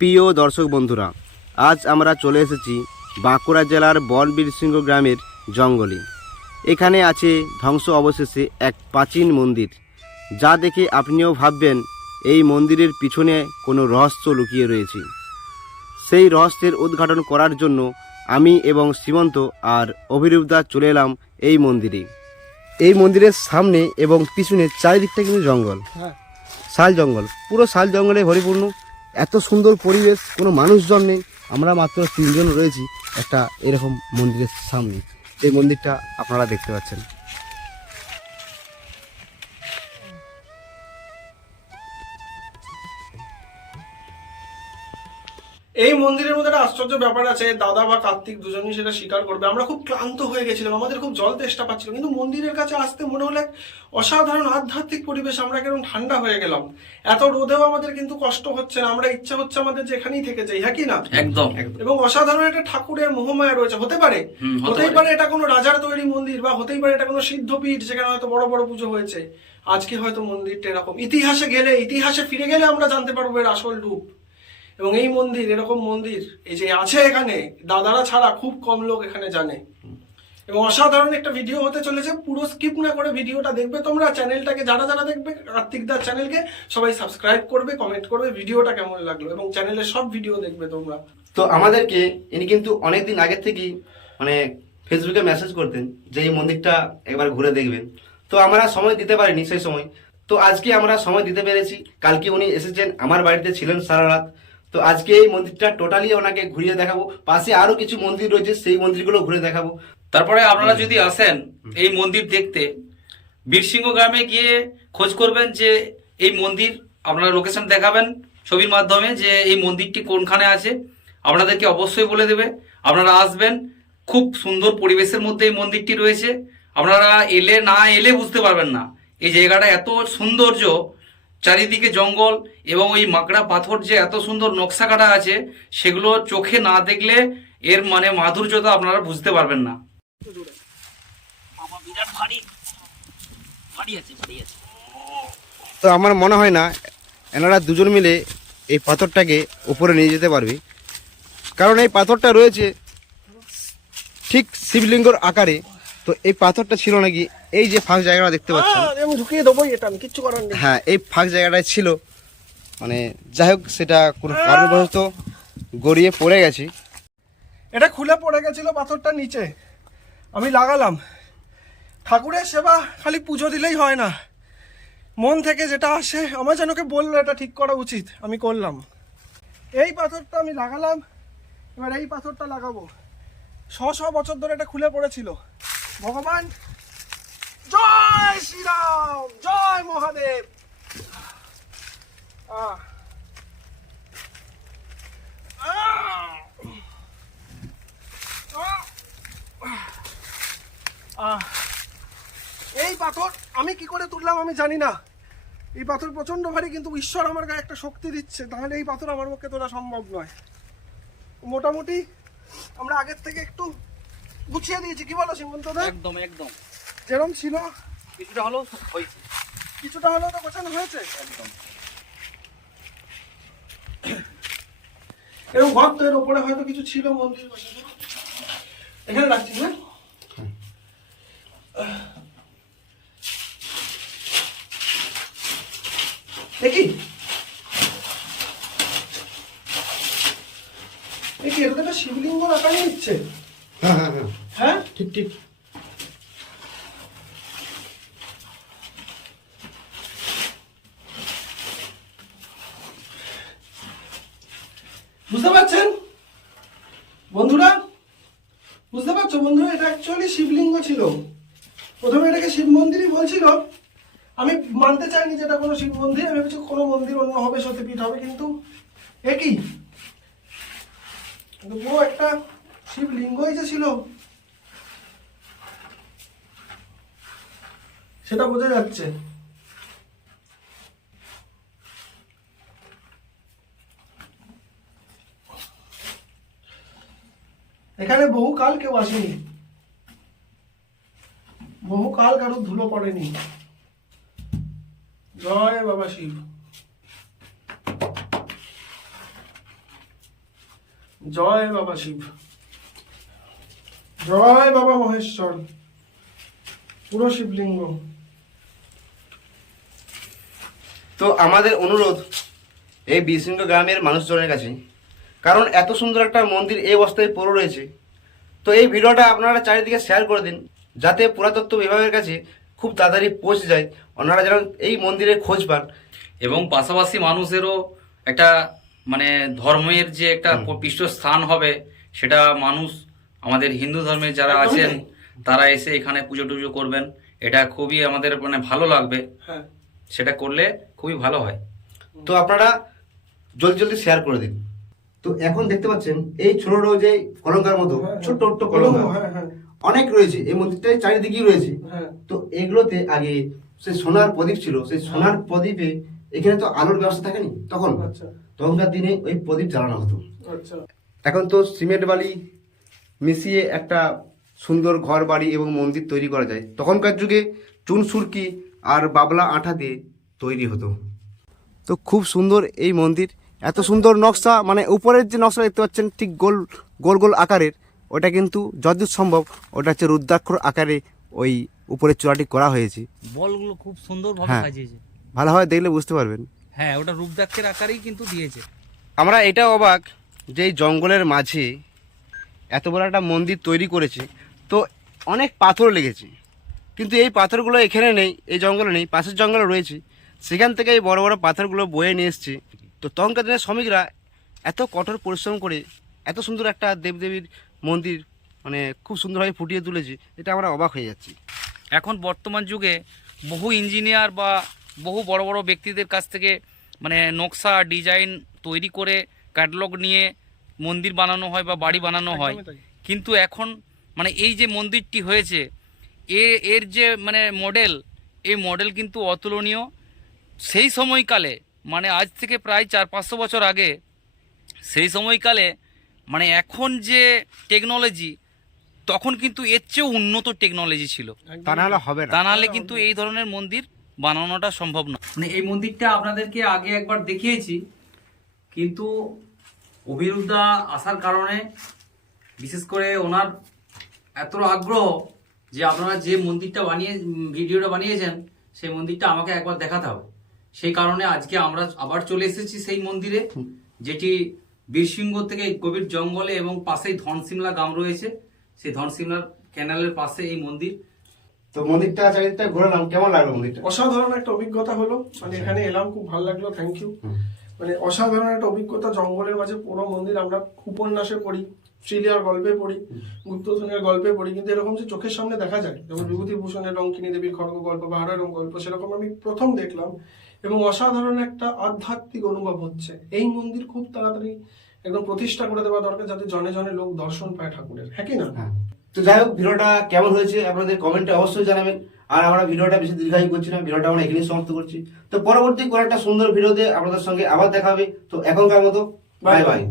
প্রিয় দর্শক বন্ধুরা আজ আমরা চলে এসেছি বাঁকুড়া জেলার বনবীরসিংহ গ্রামের জঙ্গলে। এখানে আছে ধ্বংস অবশেষে এক প্রাচীন মন্দির। যা দেখে আপনিও ভাববেন এই মন্দিরের পিছনে কোনো রহস্য লুকিয়ে রয়েছে। সেই রহস্যের উদ্ঘাটন করার জন্য আমি এবং শ্রীমন্ত আর অভিরূপদা চলে এলাম এই মন্দিরে। এই মন্দিরের সামনে এবং পিছনে চারিদিকটা কিন্তু জঙ্গল। হ্যাঁ। শাল জঙ্গল পুরো শাল জঙ্গলে পরিপূর্ণ এত সুন্দর পরিবেশ, কোনো মানুষজন নেই। আমরা মাত্র তিনজন রয়েছি একটা এরকম মন্দিরের সামনে। এই মন্দিরটা আপনারা দেখতে পাচ্ছেন। এই মন্দিরের মধ্যে একটা আশ্চর্য ব্যাপার আছে দাদা বা কার্তিক দুজনই সেটা স্বীকার করবে। আমরা খুব ক্লান্ত হয়ে গেছিলাম আমাদের খুব জল তেষ্টা পাচ্ছিল কিন্তু মন্দিরের কাছে আসতে মনে হলো এক অসাধারণ আধ্যাত্মিক পরিবেশ আমরা কেমন ঠান্ডা হয়ে গেলাম। এত রোদেও আমাদের কিন্তু কষ্ট হচ্ছে না আমরা ইচ্ছা হচ্ছে আমাদের যেখানেই থেকে যাই হ্যাঁ কি না? একদম। এবং অসাধারণ একটা ঠাকুরের মোহমায়া রয়েছে হতে পারে। হতেই পারে। এটা কোনো রাজার তৈরি মন্দির বা হতেই পারে এটা কোনো সিদ্ধপীঠ যেখানে হয়তো বড় বড় পুজো হয়েছে। আজকে হয়তো মন্দিরটা এরকম। ইতিহাসে গেলে ইতিহাসে ফিরে গেলে আমরা জানতে পারব এর আসল রূপ। এবং এই মন্দির, এরকম মন্দির, এই যে আছে এখানে, দাদারা ছাড়া খুব কম লোক এখানে জানে। এবং অসাধারণ একটা ভিডিও হতে চলেছে, পুরো স্কিপ না করে ভিডিওটা দেখবে তোমরা চ্যানেলটাকে যারা যারা দেখবে, কার্তিক দার চ্যানেলকে সবাই সাবস্ক্রাইব করবে কমেন্ট করবে ভিডিওটা কেমন লাগল, এবং চ্যানেলের সব ভিডিও দেখবে তোমরা। তো আমাদেরকে, ইনি কিন্তু অনেকদিন আগের থেকেই মানে ফেসবুকে মেসেজ করতেন যে এই মন্দিরটা একবার ঘুরে দেখবেন তো আমরা সময় দিতে পারিনি সেই সময়। তো আজকে আমরা সময় দিতে পেরেছি। কালকে উনি এসেছেন, আমার বাড়িতে ছিলেন সারা রাত। তো আজকে এই মন্দিরটা টোটালি ওনাকে ঘুরিয়ে দেখাবো। পাশে আরও কিছু মন্দির রয়েছে, সেই মন্দিরগুলো ঘুরে দেখাবো। তারপরে আপনারা যদি আসেন এই মন্দির দেখতে, বীরসিংহ গ্রামে গিয়ে খোঁজ করবেন যে এই মন্দির, আপনারা লোকেশন দেখাবেন ছবির মাধ্যমে যে এই মন্দিরটি কোনখানে আছে। আপনাদেরকে অবশ্যই বলে দেবে। আপনারা আসবেন, খুব সুন্দর পরিবেশের মধ্যে এই মন্দিরটি রয়েছে। আপনারা এলে না এলে বুঝতে পারবেন না। এই জায়গাটা এত সৌন্দর্য চারিদিকে জঙ্গল এবং ওই মাকড়া পাথর যে এত সুন্দর নকশা কাটা আছে, সেগুলো চোখে না দেখলে এর মানে মাধুর্যতা আপনারা বুঝতে পারবেন না। তো আমার মনে হয় না, এনারা দুজন মিলে এই পাথরটাকে উপরে নিয়ে যেতে পারবে। কারণ এই পাথরটা রয়েছে ঠিক শিবলিঙ্গর আকারে। তো এই পাথরটা ছিল নাকি এই যে ফাঁক জায়গাটা দেখতে পাচ্ছেন আহ, আমি ঢুকিয়ে দেবোই এটা আমি কিচ্ছু করার নেই। হ্যাঁ এই ফাঁক জায়গাটায় ছিল। মানে যাই হোক সেটা কোনো কারণবশত গড়িয়ে পড়ে গেছি। এটা খুলে পড়ে গেছিল পাথরটা নিচে। আমি লাগালাম। ঠাকুরের সেবা খালি পুজো দিলেই হয় না। মন থেকে যেটা আসে আমার যেন কে বলল এটা ঠিক করা উচিত আমি করলাম। এই পাথরটা আমি লাগালাম। এবার এই পাথরটা লাগাবো। শ শ বছর ধরে এটা খুলে পড়েছিল। ভগবান। জয় শ্রীরাম, জয় মহাদেব। এই পাথর আমি কি করে তুললাম আমি জানি না। এই পাথর প্রচণ্ড ভারী, কিন্তু ঈশ্বর আমার গায়ে একটা শক্তি দিচ্ছে। তাহলে এই পাথর আমার পক্ষে তোলা সম্ভব নয়। মোটামুটি আমরা আগের থেকে একটু গুছিয়ে দিয়েছি কি বলো সীমন্ত একদম একদম। যেরম ছিল। কিছুটা হলেও হয়েছে। কিছুটা হলেও তো গোছানো হয়েছে? একদম। এরকম ঘর তো এর উপরে হয়তো কিছু ছিল মন্দির। এখানে রাখছি না দেখি। দেখি তো একটা শিবলিঙ্গ আকারে নিচ্ছে হ্যাঁ হ্যাঁ হ্যাঁ। হ্যাঁ? ঠিক ঠিক। বুঝতে পারছেন? বন্ধুরা, বুঝতে পারছ বন্ধুরা, এটা অ্যাকচুয়ালি শিবলিঙ্গ ছিল। প্রথমে এটাকে শিব মন্দিরই বলছিল। আমি মানতে চাইনি যে এটা কোনো শিব মন্দির, আমি ভেবেছি কোনো মন্দির অন্য হবে, সতীপীঠ হবে, কিন্তু একই। কিন্তু একটা শিবলিঙ্গই যে ছিল সেটা বোঝা যাচ্ছে। এখানে বহুকাল কেউ আসেনি। বহুকাল কারও ধুলো পড়েনি। জয় বাবা শিব। জয় বাবা শিব। জয় বাবা মহেশ্বর। পুরো শিবলিঙ্গ। তো আমাদের অনুরোধ এই বিশৃঙ্গ গ্রামের মানুষজনের কাছে কারণ এত সুন্দর একটা মন্দির এই অবস্থায় পড়ে রয়েছে। তো এই ভিডিওটা আপনারা চারিদিকে শেয়ার করে দিন যাতে পুরাতত্ত্ব বিভাগের কাছে খুব তাড়াতাড়ি পৌঁছে যায় ওনারা যেন এই মন্দিরের খোঁজ পান। এবং পাশাপাশি মানুষেরও একটা মানে ধর্মের যে একটা পৃষ্ঠ স্থান হবে সেটা মানুষ আমাদের হিন্দু ধর্মের যারা আছেন তারা এসে এখানে পুজো টুজো করবেন। এটা খুবই আমাদের মানে ভালো লাগবে। হ্যাঁ। সেটা করলে খুবই ভালো হয়। তো আপনারা জলদি জলদি শেয়ার করে দিন। তো এখন দেখতে পাচ্ছেন এই ছোট ছোট যে কলঙ্কার মতো হ্যাঁ, হ্যাঁ। ছোট্ট ছোট্ট কলঙ্কা হ্যাঁ হ্যাঁ। অনেক রয়েছে। এই মন্দিরটাই চারিদিকেই রয়েছে। হ্যাঁ। তো এগুলোতে আগে সে সোনার প্রদীপ ছিল সেই সোনার প্রদীপে এখানে তো আলোর ব্যবস্থা থাকেনি? তখন? আচ্ছা। তখনকার দিনে ওই প্রদীপ জ্বালানো হতো। আচ্ছা। এখন তো সিমেন্ট বালি মিশিয়ে একটা সুন্দর ঘর বাড়ি এবং মন্দির তৈরি করা যায়। তখনকার যুগে চুন সুরকি আর বাবলা আঠা দিয়ে তৈরি হতো। তো খুব সুন্দর এই মন্দির। এত সুন্দর নকশা মানে উপরের যে নকশা দেখতে পাচ্ছেন ঠিক গোল গোল গোল আকারের ওটা কিন্তু যতদূর সম্ভব ওটা হচ্ছে রুদ্রাক্ষর আকারে ওই উপরের চূড়াটি করা হয়েছে। বলগুলো খুব সুন্দরভাবে হ্যাঁ। সাজিয়েছে। ভালোভাবে দেখলে বুঝতে পারবেন। হ্যাঁ ওটা রূপদাক্ষের আকারেই কিন্তু দিয়েছে। আমরা এটা অবাক যে এই জঙ্গলের মাঝে এত বড় একটা মন্দির তৈরি করেছে তো অনেক পাথর লেগেছে। কিন্তু এই পাথরগুলো এখানে নেই এই জঙ্গলে নেই পাশের জঙ্গলে রয়েছে। সেখান থেকে এই বড় বড় পাথরগুলো বয়ে নিয়ে এসছে। তো তখনকার দিনের শ্রমিকরা এত কঠোর পরিশ্রম করে এত সুন্দর একটা দেবদেবীর মন্দির মানে খুব সুন্দরভাবে ফুটিয়ে তুলেছে এটা আমরা অবাক হয়ে যাচ্ছি। এখন বর্তমান যুগে বহু ইঞ্জিনিয়ার বা বহু বড় বড় ব্যক্তিদের কাছ থেকে মানে নকশা ডিজাইন তৈরি করে ক্যাটালগ নিয়ে মন্দির বানানো হয় বা বাড়ি বানানো হয়। কিন্তু এখন মানে এই যে মন্দিরটি হয়েছে এ এর যে মানে মডেল এই মডেল কিন্তু অতুলনীয়। সেই সময়কালে মানে আজ থেকে প্রায় চার পাঁচশো বছর আগে সেই সময়কালে মানে এখন যে টেকনোলজি তখন কিন্তু এর চেয়েও উন্নত টেকনোলজি ছিল। তা নাহলে হবে তা নাহলে কিন্তু এই ধরনের মন্দির বানানোটা সম্ভব না। মানে এই মন্দিরটা আপনাদেরকে আগে একবার দেখিয়েছি কিন্তু অভিরুদ্ধা আসার কারণে বিশেষ করে ওনার এত আগ্রহ যে আপনারা যে মন্দিরটা বানিয়ে ভিডিওটা বানিয়েছেন সেই মন্দিরটা আমাকে একবার দেখাতে হবে। সেই কারণে আজকে আমরা আবার চলে এসেছি সেই মন্দিরে যেটি বীরসিংহ থেকে গভীর জঙ্গলে এবং পাশেই ধনসিমলা গ্রাম রয়েছে। সেই ধনসিমলার ক্যানালের পাশে এই মন্দির। তো মন্দিরটা চারিদিকটা ঘোরালাম কেমন লাগল মন্দিরটা? অসাধারণ একটা অভিজ্ঞতা হলো। মানে এখানে এলাম খুব ভালো লাগল থ্যাংক ইউ মানে অসাধারণ একটা অভিজ্ঞতা জঙ্গলের মাঝে পুরো মন্দির আমরা উপন্যাসে পড়ি থ্রিলিয়ার গল্পে পড়ি গুপ্তধনের গল্পে পড়ি কিন্তু এরকম যে চোখের সামনে দেখা যায় যেমন বিভূতিভূষণের রঙ্কিনী দেবীর খড়গ গল্প বা আরও এরকম গল্প সেরকম আমি প্রথম দেখলাম। এবং অসাধারণ একটা আধ্যাত্মিক অনুভব হচ্ছে। এই মন্দির খুব তাড়াতাড়ি একদম প্রতিষ্ঠা করে দেওয়া দরকার যাতে জনে জনে লোক দর্শন পায় ঠাকুরের। হ্যাঁ কি না? হ্যাঁ। তো যাই হোক ভিডিওটা কেমন হয়েছে আপনাদের কমেন্টে অবশ্যই জানাবেন। আর আমরা ভিডিওটা বেশি দীর্ঘায়ু করছি না ভিডিওটা আমরা এখানেই সমাপ্ত করছি। তো পরবর্তী কোনো একটা সুন্দর ভিডিওতে আপনাদের সঙ্গে আবার দেখাবে তো এখনকার মতো বাই. বাই